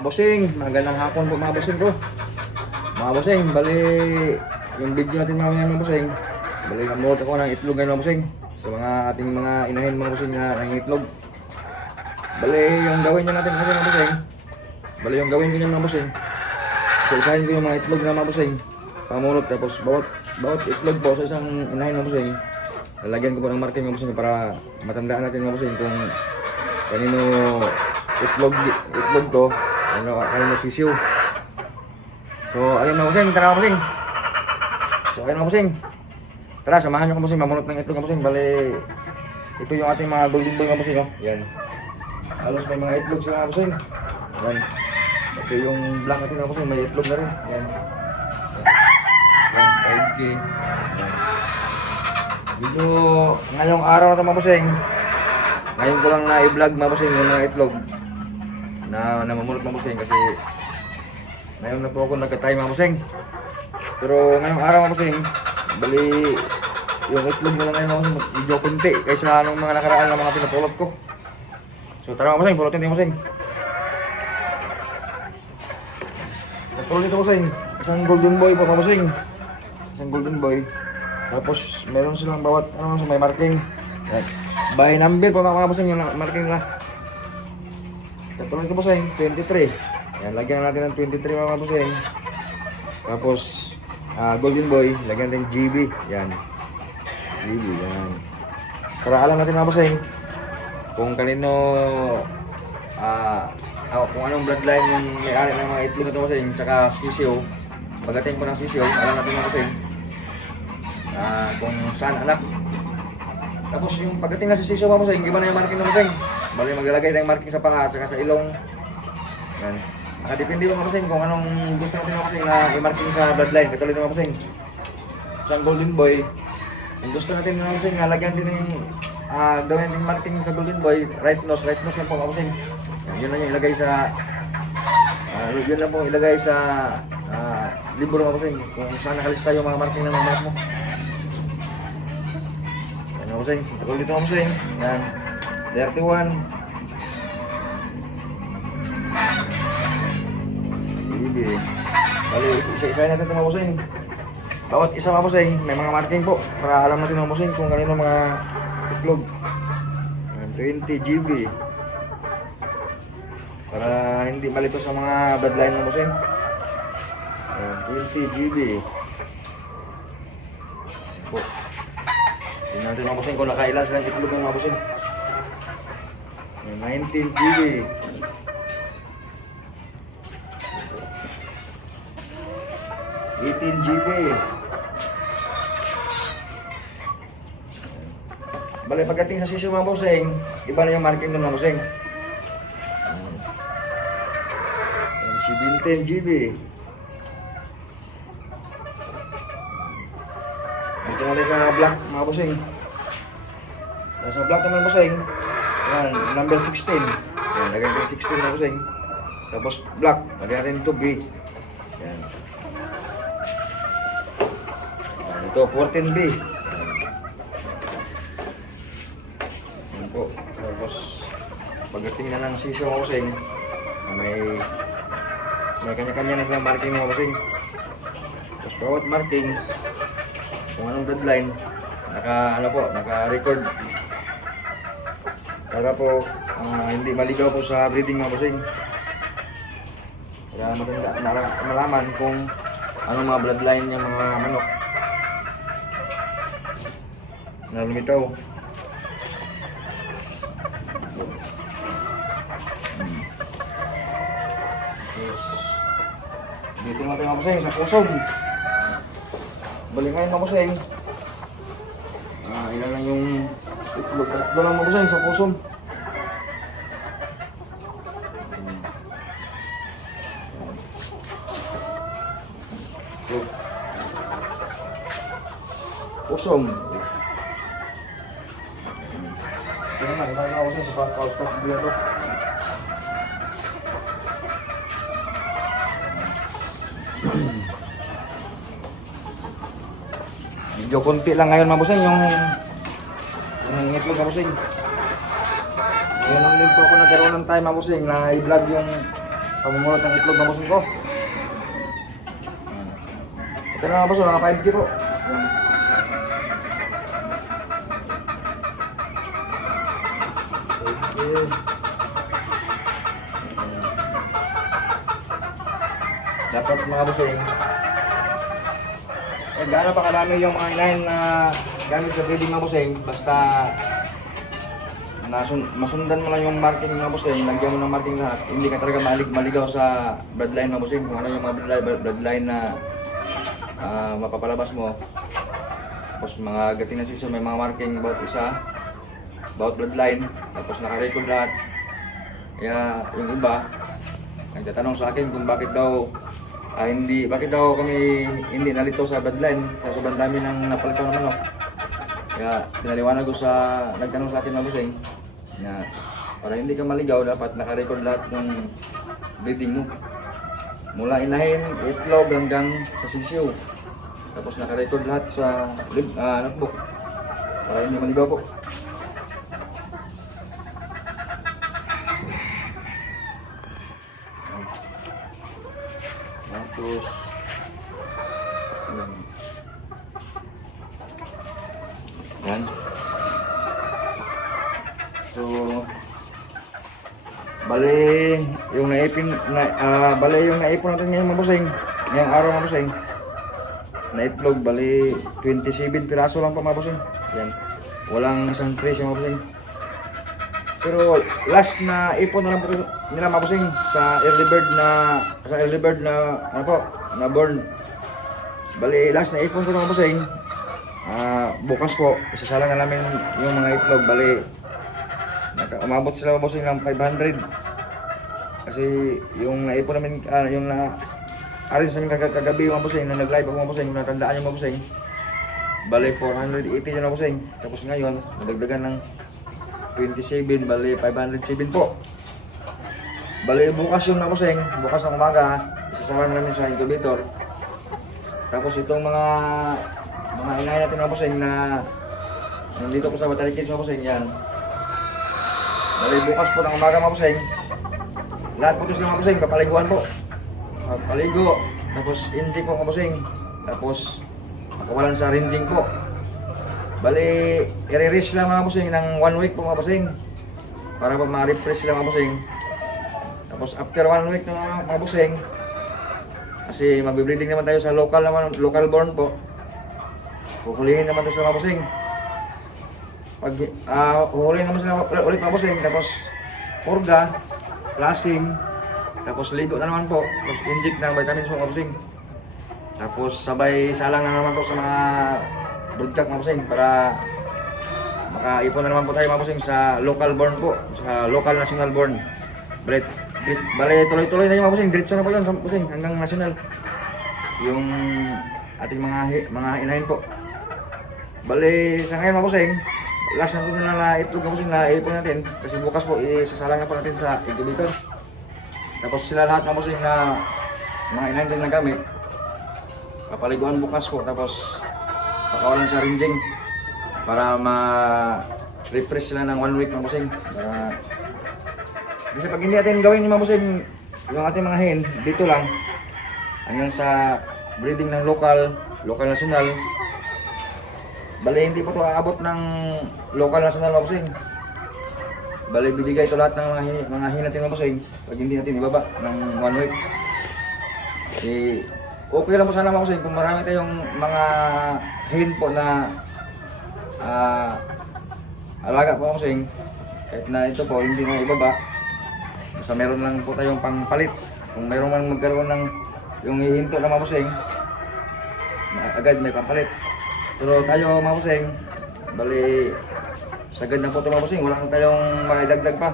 Mga bossing, magandang hapon po mga bossing ko. Mga bossing, bali yung video natin mamaya mga bossing. Bali namulot ako ng itlog ngayon mga bossing. Sa mga ating mga inahin mga bossing na nangitlog. Bali yung gawin niya natin mga bossing. Bali yung gawin ko niyan mga bossing. So isahin ko yung mga itlog na mga bossing. Pamulot tapos bawat bawat itlog po sa isang inahin mga bossing. Lalagyan ko po ng marking mga bossing para matandaan natin mga bossing kung kanino itlog itlog to ano kanino sisiw so ayun mga bossing tara mga bossing. So ayun mga bossing. Tara samahan nyo mga bossing. Mamunot ng itlog mga bossing. Bali ito yung ating mga golden boy mga bossing oh. yan. Halos may mga itlog sila mga bossing. Yan. Ito yung black natin mga bossing. May itlog na rin. Yan. Yan 5k yan. Dito ngayong araw na ito mga bossing. Ngayon ko lang na i-vlog mga bossing yung mga itlog na namamulot mga bossing kasi ngayon na po ako nagka-time mga bossing. Pero ngayong araw mga bossing, bali yung itlog mo lang ngayon mga bossing medyo kunti kaysa nung mga nakaraan na mga pinapulot ko. So tara mga bossing, pulutin tayo mga bossing. Napulot ito bossing, isang golden boy po mga. Isang golden boy. Tapos meron silang bawat ano may marking. Like, by number pa mga bossing yung marking nila. Katulad ko bossing, 23. Yan, lagyan natin ng 23 mga bossing. Tapos, ah, Golden Boy, lagyan natin GB. Yan. GB, yan. Para alam natin mga bossing, kung kanino, ah, ah, kung anong bloodline yung may-ari ng mga itlog na ito bossing, tsaka sisiyo. Pagdating ko ng sisiyo, alam natin mga bossing, ah, kung saan anak. Tapos yung pagdating na sa sisiyo mga bossing, iba na yung marking ng bossing. Bali maglalagay tayong marking sa panga at sa ilong. Yan. Nakadepende mga kasing kung anong gusto natin mga kasing na i-marking sa bloodline. Katulad ng mga kasing. Sa golden boy, kung gusto natin mga kasing na lagyan din ng ah, gawin natin marking sa golden boy, right nose, right nose lang po. Yan, yun lang yung ilagay sa ah, yun lang po ilagay sa ah, libro mga kasing kung saan nakalista yung mga marking ng mga manok mo. Yan mga kasing. Katulad dito mga kasing. Yan. 31. Sige. Bali, isa-isa natin ito mga bossing. Bawat isa mga bossing, may mga marking po. Para alam natin mga bossing kung kanino mga itlog. Ayan, 20 GB. Para hindi malito sa mga bossing. Ayan, 20 GB. Po. Tingnan natin mga bossing kung nakailan silang itlog ng mga bossing. Ayan, 19 GB. Eighteen GB. Bale, pagdating sa sisyo mga bossing, iba na yung marking ng mga bossing. Ayan, 17 GB. Ito natin sa black mga bossing. Sa black naman bossing, yan, number 16. Yan, lagay natin 16 mga bossing. Tapos black, lagay natin 2B. Yan. Yan, Ito, 14B. Yan po. Tapos, pagdating na ng sisyo mga bossing, may may kanya-kanya na silang marking mga bossing. Tapos bawat marking, kung anong deadline, naka ano po, naka-record. Para po ah, hindi maligaw po sa breeding mga bossing. Kaya maganda malaman kung anong mga bloodline ng mga manok na lumitaw. Hmm. Dito natin mga bossing sa kusog. Balik ngayon mga bossing. Ah, ilan lang yung itlog. Tatlo lang mga bossing sa kusog. Kusog. Tingnan na, na kusog sa pagkaustok dito. Medyo konti lang ngayon mga bossing yung yung itlog mga bossing. Ngayon lang din po ako nagkaroon ng time mga bossing na i-vlog yung pamumulot ng itlog na busing ko. Ito na boss, mga 5K po. Dapat mga busing, eh, gaano pa karami yung mga inahin na gamit sa breeding mga busing, basta nasun masundan mo lang yung marking mga busing, lagyan mo ng marking lahat, hindi ka talaga malig maligaw sa bloodline mga busing, kung ano yung mga bloodline, na ah, mapapalabas mo. Tapos mga gating na season, may mga marking about isa, about bloodline, tapos naka-record lahat. Kaya yung iba, nagtatanong sa akin kung bakit daw ah, hindi bakit daw kami hindi nalito sa bloodline kaya sobrang dami ng napalito ng manok. Kaya pinaliwanag ko sa nagtanong sa akin na na para hindi ka maligaw dapat naka-record lahat ng breeding mo. Mula inahin, itlog hanggang sa sisiw. Tapos naka-record lahat sa ah, notebook para hindi maligaw po. Tapos yan. So bali yung naipin na ah, bali yung naipon natin ngayon mabusing. Ngayong araw mabusing. Naitlog bali 27 piraso lang po mabusing. Yan. Walang isang presyo mabusing. Pero last na ipon na lang nila mabusing sa early bird na sa early bird na ano po, na born. Bali last na ipon ko na mabusing. Ah, bukas po isasala na namin yung mga itlog bali naka, umabot sila mabusing ng 500. Kasi yung naipon namin ah, yung na arin sa kag- kagabi yung mabusing na nag-live ako yung natandaan yung mabusing. Bali 480 yung mabusing. Tapos ngayon nadagdagan ng 27, bali 507 po. Bali bukas yung nabuseng, bukas ng umaga, isasama namin sa incubator. Tapos itong mga mga inahin natin nabuseng na nandito po sa Battery Kids mabuseng yan. Bali bukas po ng umaga mabuseng. Lahat po sila mabuseng, papaliguan po. Papaligo, tapos inject po mabuseng. Tapos makawalan sa ringing po. Bali, i-release lang mga busing ng one week po mga busing. Para pa ma-refresh sila mga busing. Tapos after one week na mga busing, kasi magbe-breeding naman tayo sa local naman, local born po. Kukulihin naman tayo sa mga busing. Pag huhulihin naman sila ul- ulit mga busing, tapos purga, flushing, tapos ligo na naman po, tapos inject ng vitamins mga busing. Tapos sabay salang na naman po sa mga broadcast mga busing para makaipon na naman po tayo mga busing sa local born po, sa local national born. Bale, bale tuloy-tuloy na yung mga busing, diretso na po yun sa busing hanggang national. Yung ating mga mga inahin po. Bale, sa ngayon mga busing, last na po na na itlog mga busing na ipon natin kasi bukas po isasalang na po natin sa incubator. Tapos sila lahat mga busing na mga inahin din na gamit, papaliguan bukas po tapos pakawalan sa ringing para ma-refresh sila ng one week mga busing para kasi pag hindi natin gawin yung mga busing yung ating mga hen dito lang. Hanggang sa breeding ng local local national. Bali hindi po to aabot ng local national mga busing bali bibigay ito lahat ng mga hin mga hen natin mga busing pag hindi natin ibaba ng one week. Eh, okay lang po sana mga kusing kung marami tayong mga hen po na ah, alaga po mga kusing kahit na ito po hindi na ibaba basta meron lang po tayong pangpalit. Kung meron man magkaroon ng yung hihinto na na agad may pampalit pero tayo mga kusing bali sagad na po ito mga kusing wala na tayong maidagdag pa.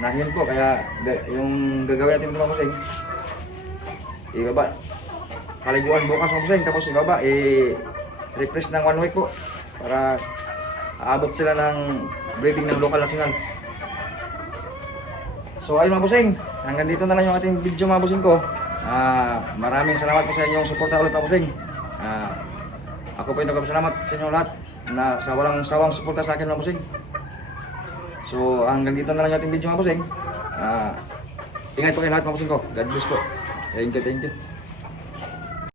Na hen po kaya yung gagawin natin ito mga kusing ibaba. Paliguan bukas mga busing tapos ibaba i refresh ng one week po para aabot sila ng breeding ng local national so ayun mga busing hanggang dito na lang yung ating video mga busing ko Ah, maraming salamat po sa inyong suporta ulit mga busing Ah, ako po yung salamat sa inyong lahat na sa walang sawang suporta sa akin mga busing so hanggang dito na lang yung ating video mga busing Ah, Ingat po kayo lahat mga bossing ko. God bless po. Thank you, thank you.